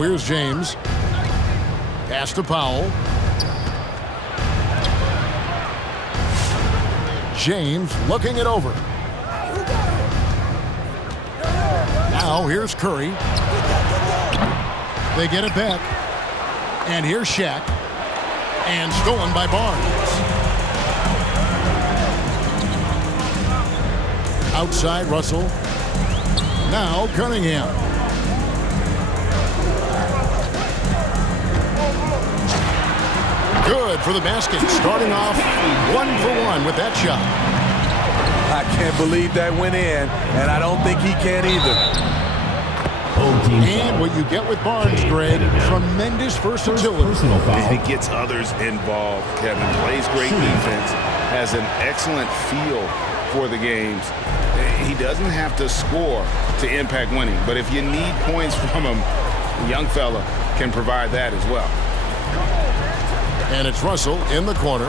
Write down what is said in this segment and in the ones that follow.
Now here's James. Pass to Powell. James looking it over. Now here's Curry. They get it back. And here's Shaq. And stolen by Barnes. Outside Russell. Now Cunningham. Good for the basket. Starting off 1-for-1 with that shot. I can't believe that went in, and I don't think he can either. And what you get with Barnes, Greg, tremendous versatility. He gets others involved, Kevin. Plays great defense. Has an excellent feel for the games. He doesn't have to score to impact winning, but if you need points from him, the young fella can provide that as well. And it's Russell in the corner.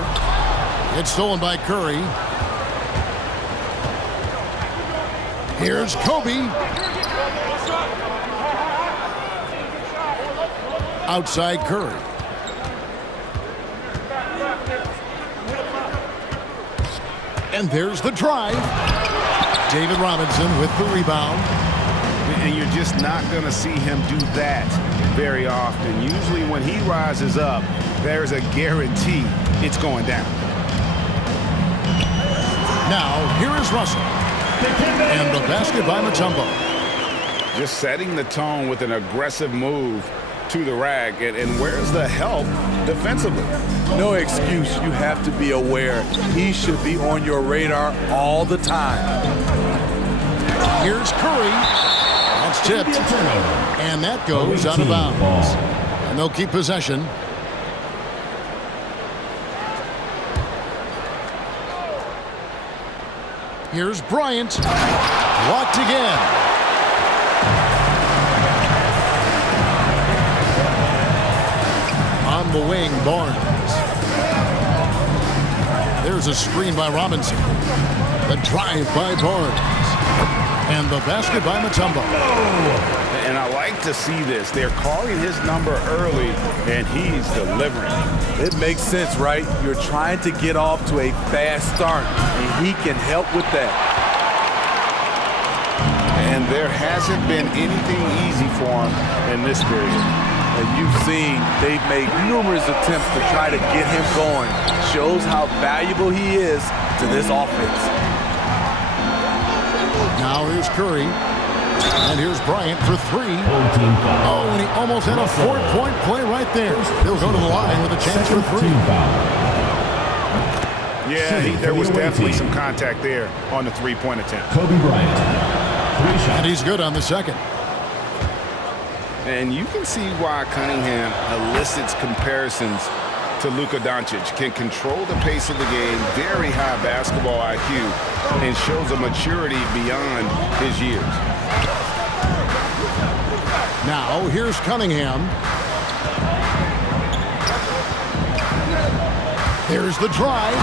It's stolen by Curry. Here's Kobe. Outside Curry. And there's the drive. David Robinson with the rebound. And you're just not going to see him do that very often. Usually when he rises up, there's a guarantee it's going down. Now, here is Russell. And the basket by Mutombo. Just setting the tone with an aggressive move to the rack. And where's the help defensively? No excuse. You have to be aware. He should be on your radar all the time. Here's Curry. That's tipped. And that goes out of bounds. And they'll keep possession. Here's Bryant. Blocked again. On the wing, Barnes. There's a screen by Robinson. The drive by Barnes. And the basket by Mutombo. And I like to see this. They're calling his number early, and he's delivering. It makes sense, right? You're trying to get off to a fast start, and he can help with that. And there hasn't been anything easy for him in this period. And you've seen they've made numerous attempts to try to get him going. Shows how valuable he is to this offense. Now here's Curry. And here's Bryant for three. Oh, and he almost had a 4-point play right there. He'll go to the line with a chance for three. Yeah, there was definitely some contact there on the three-point attempt. Kobe Bryant. And he's good on the second. And you can see why Cunningham elicits comparisons to Luka Doncic. Can control the pace of the game, very high basketball IQ, and shows a maturity beyond his years. Now, here's Cunningham. There's the drive.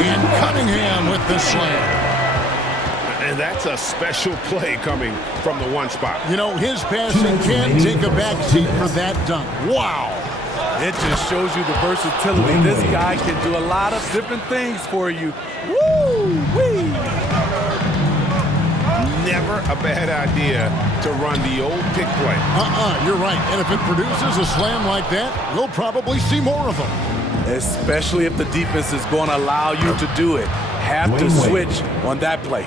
And Cunningham with the slam. And that's a special play coming from the one spot. You know, his passing can't take a back seat for that dunk. Wow. It just shows you the versatility. This guy can do a lot of different things for you. Woo-wee. Never a bad idea to run the old pick play. You're right. And if it produces a slam like that, we'll probably see more of them. Especially if the defense is going to allow you to do it. Have to switch on that play.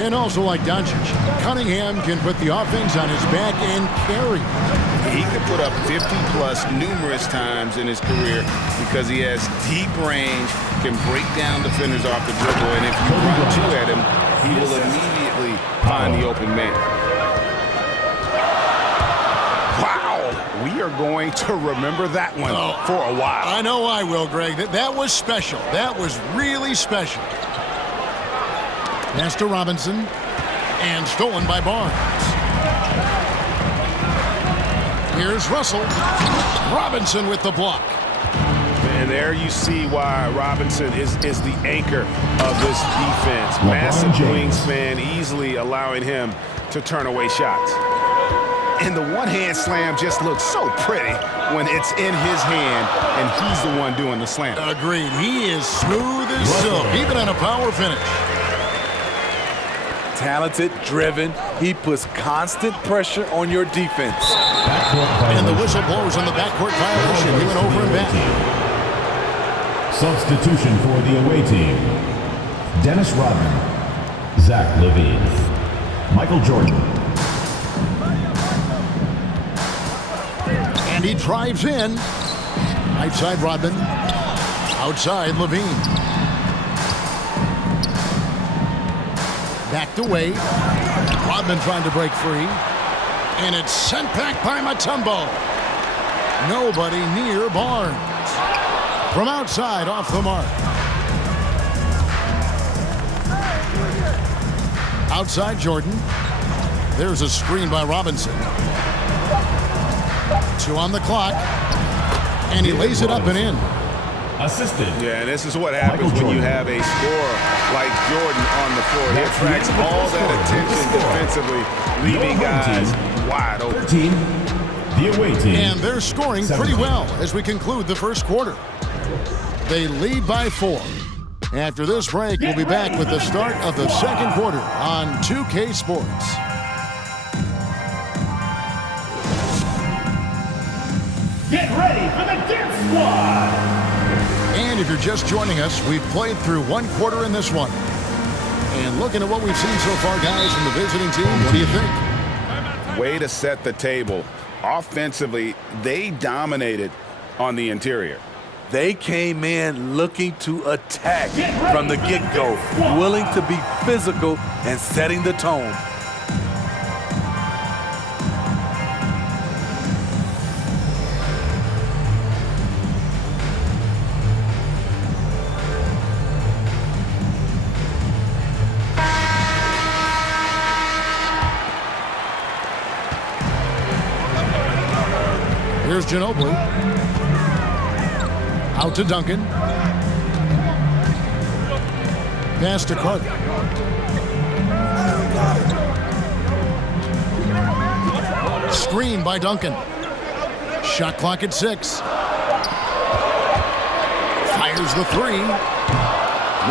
And also like Doncic, Cunningham can put the offense on his back and carry. He could put up 50-plus numerous times in his career because he has deep range, can break down defenders off the dribble, and if you run two at him, he will immediately find the open man. Wow, we are going to remember that one for a while. I know I will, Greg. That was special. That was really special. Pass to Robinson, and stolen by Barnes. Here's Russell. Robinson with the block. And there you see why Robinson is the anchor of this defense. Massive wingspan, easily allowing him to turn away shots. And the one-hand slam just looks so pretty when it's in his hand and he's the one doing the slam. Agreed. He is smooth as silk, even at a power finish. Talented, driven. He puts constant pressure on your defense. And the whistle blows on the backcourt violation. He went over and back. Substitution for the away team. Dennis Rodman, Zach Levine, Michael Jordan. And he drives in. Right side Rodman. Outside Levine. Backed away. Rodman trying to break free. And it's sent back by Mutombo. Nobody near Barnes. From outside, off the mark. Outside Jordan. There's a screen by Robinson. 2 on the clock. And he lays it up and in. Assisted. Yeah, and this is what happens when you have a scorer like Jordan on the floor. He attracts all that attention defensively, leaving guys wide open. 13, the away team. And they're scoring pretty well as we conclude the first quarter. They lead by 4. After this break, we'll be back with the start of the second quarter on 2K Sports. Get ready for the Dance Squad! And if you're just joining us, we've played through one quarter in this one. And looking at what we've seen so far, guys, from the visiting team, what do you think? Way to set the table. Offensively, they dominated on the interior. They came in looking to attack from the get-go, willing to be physical and setting the tone. Here's Ginobili. Out to Duncan. Pass to Carter. Screen by Duncan. Shot clock at 6. Fires the 3.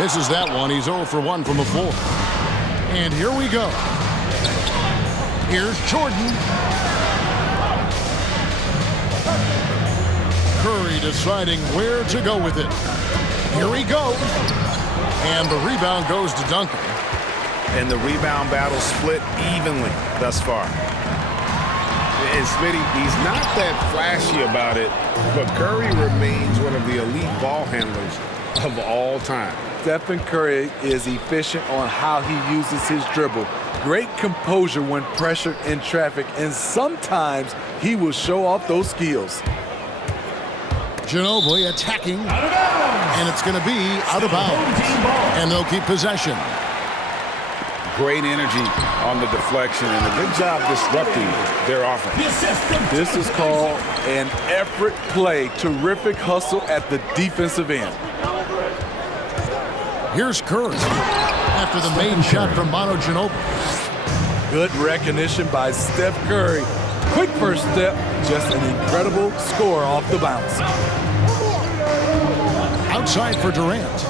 Misses that one. He's 0 for 1 from the floor. And here we go. Here's Jordan. Curry deciding where to go with it. Here he goes. And the rebound goes to Duncan. And the rebound battle split evenly thus far. And Smitty, he's not that flashy about it, but Curry remains one of the elite ball handlers of all time. Stephen Curry is efficient on how he uses his dribble. Great composure when pressured in traffic, and sometimes he will show off those skills. Ginobili attacking, and it's going to be out of bounds, and they'll keep possession. Great energy on the deflection and a good job disrupting their offense. This is called an effort play. Terrific hustle at the defensive end. Here's Curry after the main shot from Manu Ginobili. Good recognition by Steph Curry. Quick first step, just an incredible score off the bounce. Outside for Durant.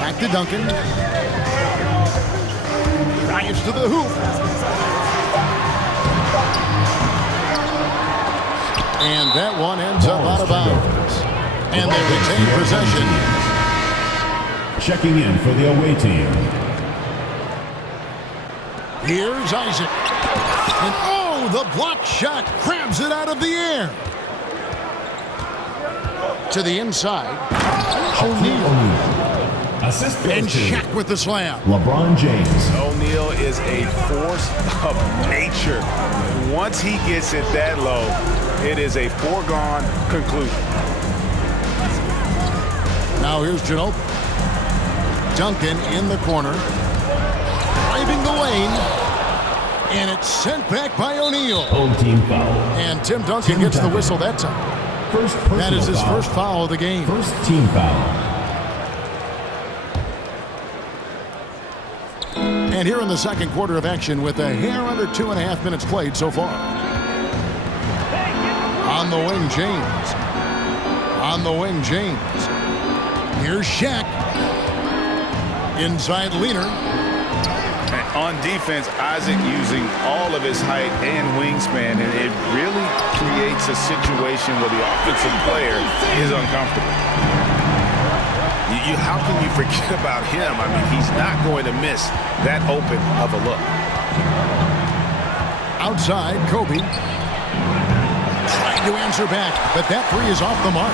Back to Duncan. Drives to the hoop. And that one ends up out of bounds. And they retain possession. Checking in for the away team. Here's Isaac. And oh, the block shot grabs it out of the air. To the inside. O'Neal. Assist And goes to Shaq with the slam. LeBron James. O'Neal is a force of nature. Once he gets it that low, it is a foregone conclusion. Now here's Ginobili. Duncan in the corner. Driving the lane. And it's sent back by O'Neal. Home team foul. And Tim Duncan gets the whistle that time. First personal That is his foul. first foul of the game. First team foul. And here in the second quarter of action with a hair under 2.5 minutes played so far. On the wing, James. On the wing, James. Here's Shaq. Inside Leaner. On defense, Isaac using all of his height and wingspan, and it really creates a situation where the offensive player is uncomfortable. How can you forget about him? I mean, he's not going to miss that open of a look. Outside, Kobe. Trying to answer back, but that three is off the mark.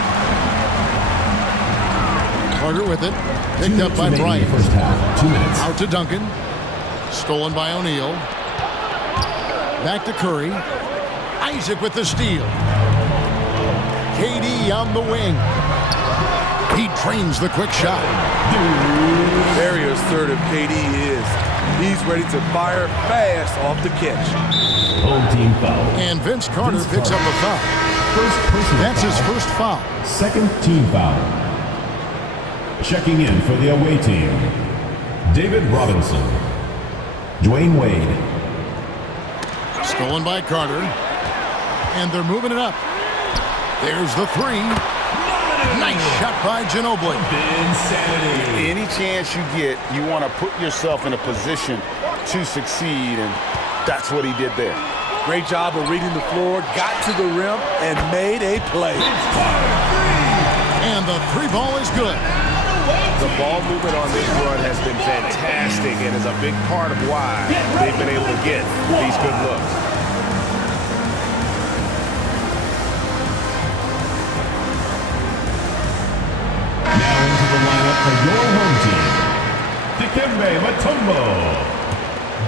Carter with it. Picked up by Bryant. First half, 2 minutes. Out to Duncan. Stolen by O'Neal. Back to Curry. Isaac with the steal. KD on the wing. He trains the quick shot. Very assertive KD is. He's ready to fire fast off the catch. Home team foul. And Vince Carter picks up a foul. First personal That's foul. his first foul. Second team foul. Checking in for the away team, David Robinson. Dwayne Wade. Stolen by Carter. And they're moving it up. There's the three. Nice shot by Ginobili. Insanity. Any chance you get, you want to put yourself in a position to succeed, and that's what he did there. Great job of reading the floor, got to the rim, and made a play. And the three ball is good. The ball movement on this run has been fantastic and is a big part of why they've been able to get these good looks. Now into the lineup for your home team, Dikembe Mutombo,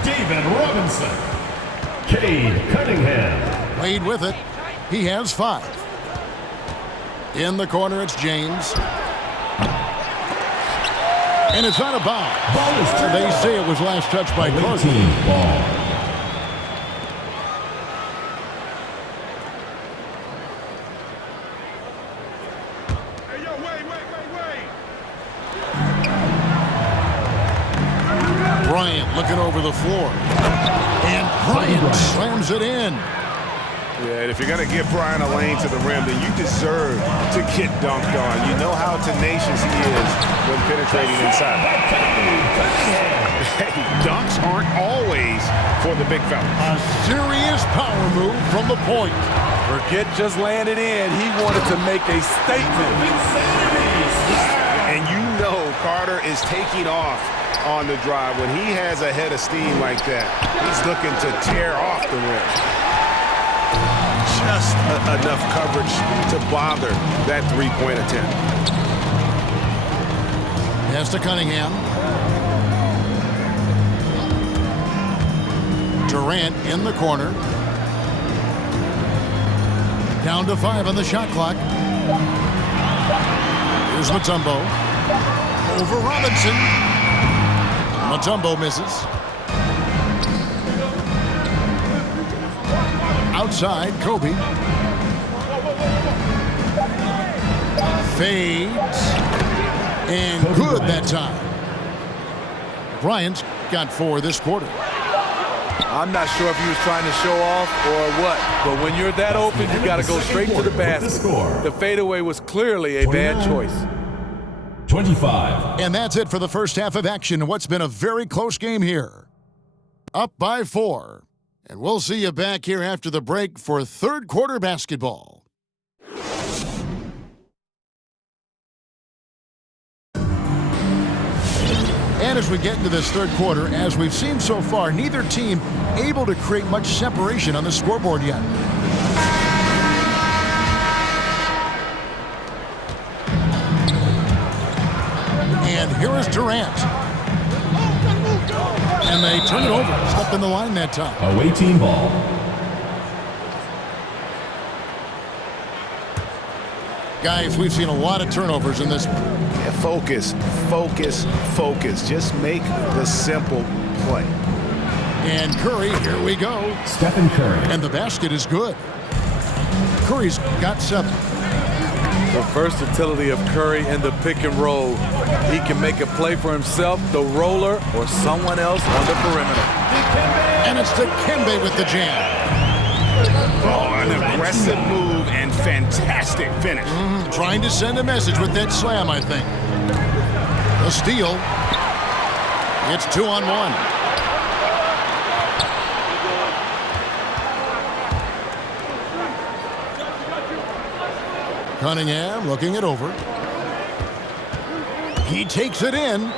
David Robinson, Cade Cunningham. Wade with it. He has 5. In the corner, it's James. And it's out of bounds. Ball is turned They over. say it was last touched by Away Carter. team ball. Bryant looking over the floor. And Bryant slams it in. Yeah, and if you're going to give Brian a lane to the rim, then you deserve to get dunked on. You know how tenacious he is when penetrating inside. Hey, dunks aren't always for the big fella. A serious power move from the point. Forget just landed in. He wanted to make a statement. And you know Carter is taking off on the drive. When he has a head of steam like that, he's looking to tear off the rim. Just enough coverage to bother that three-point attempt. Pass to Cunningham. Durant in the corner. Down to 5 on the shot clock. Here's Mutombo. Over Robinson. Mutombo misses. Outside, Kobe. Fades. And good that time. Bryant's got 4 this quarter. I'm not sure if he was trying to show off or what, but when you're that open, you got to go straight to the basket. The fadeaway was clearly a bad choice. 25. And that's it for the first half of action in what's been a very close game here. Up by 4. And we'll see you back here after the break for third quarter basketball. And as we get into this third quarter, as we've seen so far, neither team able to create much separation on the scoreboard yet. And here is Durant. And they turn it over. Stepped in the line that time. Away team ball. Guys, we've seen a lot of turnovers in this. Yeah, focus, focus, focus. Just make the simple play. And Curry, here we go. Stephen Curry. And the basket is good. Curry's got 7. The versatility of Curry in the pick and roll. He can make a play for himself, the roller, or someone else on the perimeter. And it's Dikembe with the jam. Oh, an aggressive move and fantastic finish. Trying to send a message with that slam, I think. The steal. It's 2-on-1. Cunningham looking it over. He takes it in.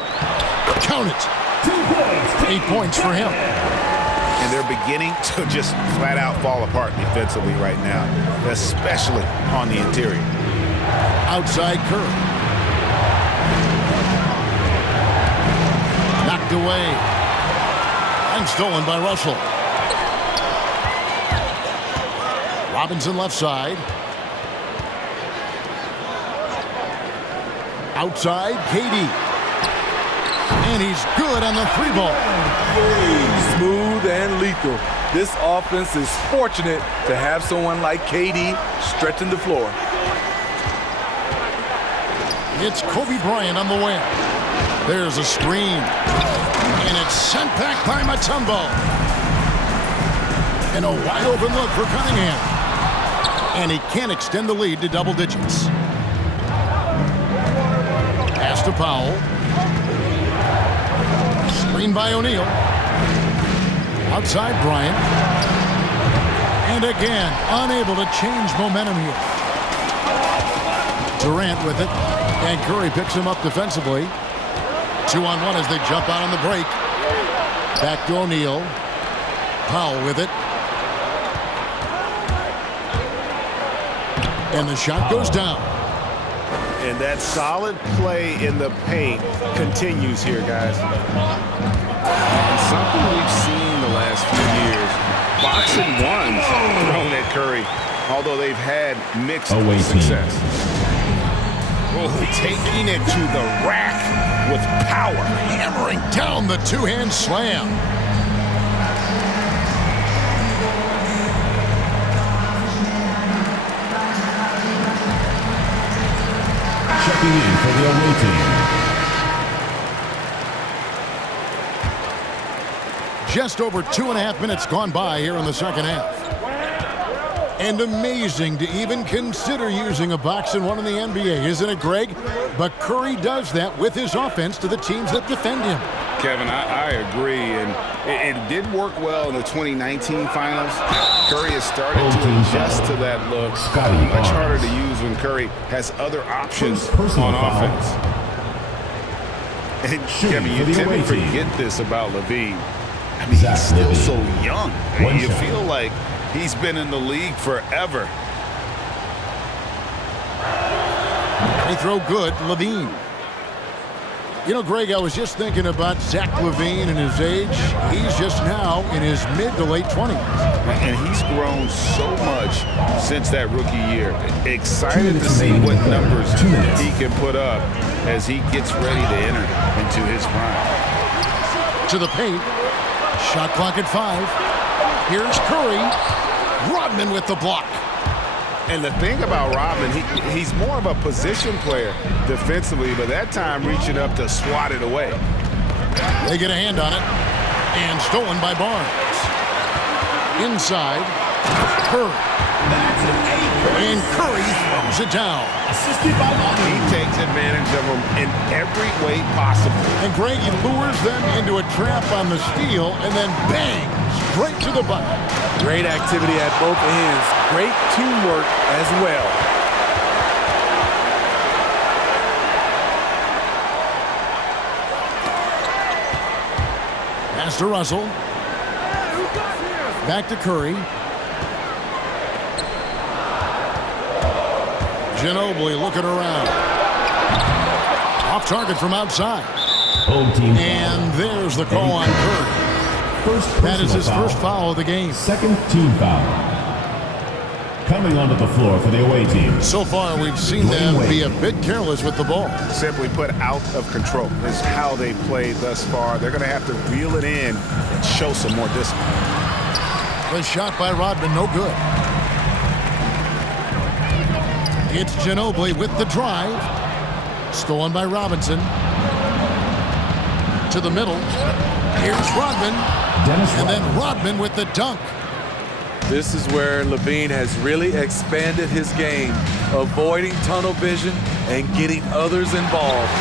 Count it. 8 points for him. And they're beginning to just flat out fall apart defensively right now, especially on the interior. Outside Curry. Knocked away. And stolen by Russell. Robinson left side. Outside, KD. And he's good on the 3-ball. Smooth and lethal. This offense is fortunate to have someone like KD stretching the floor. It's Kobe Bryant on the wing. There's a screen. And it's sent back by Mutombo. And a wide open look for Cunningham. And he can't extend the lead to double digits. Pass to Powell. Screen by O'Neal. Outside Bryant. And again, unable to change momentum here. Durant with it. And Curry picks him up defensively. 2-on-1 as they jump out on the break. Back to O'Neal. Powell with it. And the shot goes down. And that solid play in the paint continues here, guys. And something we've seen the last few years. Boxing ones thrown at Curry, although they've had mixed success. Oh, taking it to the rack with power. Hammering down the two-hand slam. Checking in for the away team. Just over 2.5 minutes gone by here in the second half. And amazing to even consider using a box and one in the NBA, isn't it, Greg? But Curry does that with his offense to the teams that defend him. Kevin, I agree, and it did work well in the 2019 finals. Curry has started to adjust to that look. Much harder to use when Curry has other options on offense. And Kevin, you tend to forget this about LaVine. I mean, he's still so young. You feel like he's been in the league forever. They throw good, LaVine. You know, Greg, I was just thinking about Zach LaVine and his age. He's just now in his mid to late 20s. And he's grown so much since that rookie year. Excited to see what numbers he can put up as he gets ready to enter into his prime. To the paint. Shot clock at 5. Here's Curry. Rodman with the block. And the thing about Rodman, he's more of a position player defensively, but that time reaching up to swat it away. They get a hand on it. And stolen by Barnes. Inside, Curry. And Curry throws it down. Assisted by Rodman. He takes advantage of them in every way possible. And Greg, he lures them into a trap on the steal, and then bang, straight to the bucket. Great activity at both ends. Great teamwork as well. Pass to Russell. Back to Curry. Ginobili looking around. Off target from outside. And there's the call on Curry. That is his first foul of the game. Second team foul. Coming onto the floor for the away team. So far, we've seen them be a bit careless with the ball. Simply put, out of control is how they played thus far. They're going to have to reel it in and show some more discipline. The shot by Rodman, no good. It's Ginobili with the drive. Stolen by Robinson. To the middle. Here's Rodman. And then Rodman with the dunk. This is where LaVine has really expanded his game, avoiding tunnel vision and getting others involved.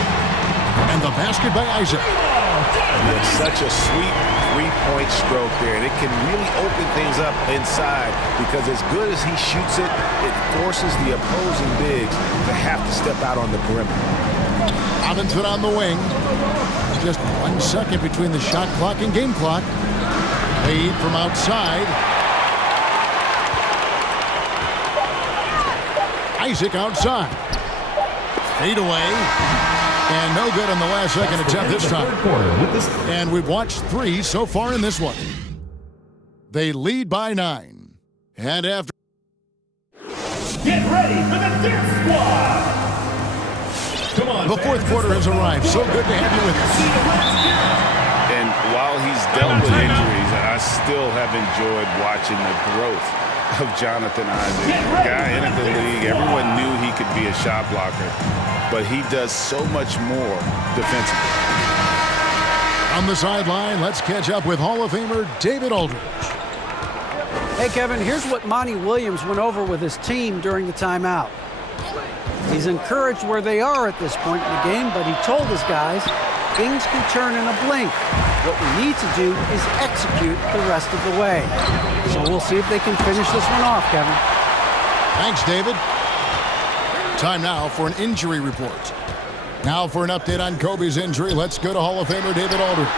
And the basket by Isaac. It's such a sweet three-point stroke there, and it can really open things up inside because as good as he shoots it, it forces the opposing bigs to have to step out on the perimeter. Robinson on the wing. Just 1 second between the shot clock and game clock. Lead from outside. Isaac outside. Fade away. And no good on the last second attempt this time. And we've watched 3 so far in this one. They lead by 9. And after... Get ready for the Dance Squad! Come on, the fourth quarter has arrived. So good to have you with us. And while he's dealt with injuries, I still have enjoyed watching the growth of Jonathan Isaac. The guy entered the league. Everyone knew he could be a shot blocker, but he does so much more defensively. On the sideline, let's catch up with Hall of Famer David Aldridge. Hey, Kevin, here's what Monty Williams went over with his team during the timeout. He's encouraged where they are at this point in the game, but he told his guys things can turn in a blink. What we need to do is execute the rest of the way. So we'll see if they can finish this one off, Kevin. Thanks, David. Time now for an injury report. Now for an update on Kobe's injury, let's go to Hall of Famer David Aldridge.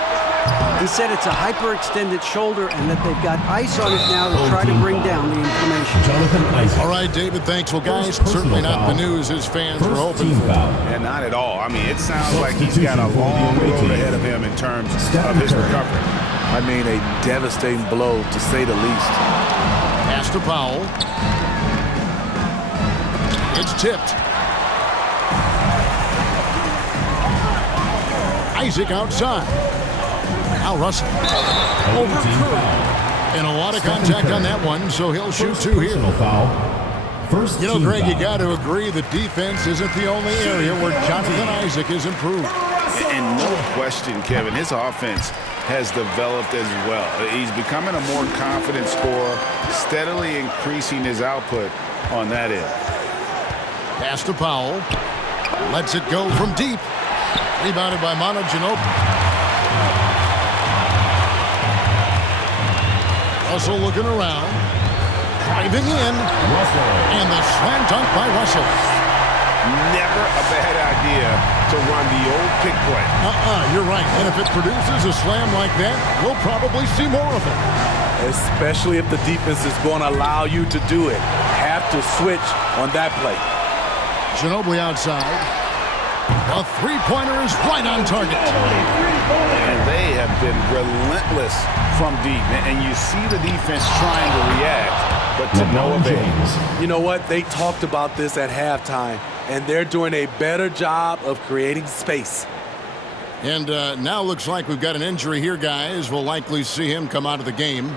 He said it's a hyperextended shoulder and that they've got ice on it now to try to bring down the inflammation. All right, David, thanks. Well, guys, certainly not the news his fans were hoping for. And not at all. I mean, it sounds like he's got a long road ahead of him in terms of his recovery. I mean, a devastating blow, to say the least. Pass to Powell. It's tipped. Isaac outside. Now Russell. Over Curry. And a lot of contact on that one, so he'll shoot 2 here. You know, Greg, you got to agree the defense isn't the only area where Jonathan Isaac is improved. And no question, Kevin, his offense has developed as well. He's becoming a more confident scorer, steadily increasing his output on that end. Pass to Powell. Lets it go from deep. Rebounded by Manu Ginobili. Russell looking around. Driving in. And the slam dunk by Russell. Never a bad idea to run the old pick play. You're right. And if it produces a slam like that, we'll probably see more of it. Especially if the defense is going to allow you to do it. Have to switch on that play. Ginobili outside. A three-pointer is right on target. And they have been relentless from deep. And you see the defense trying to react, but to no avail. You know what? They talked about this at halftime, and they're doing a better job of creating space. And now looks like we've got an injury here, guys. We'll likely see him come out of the game.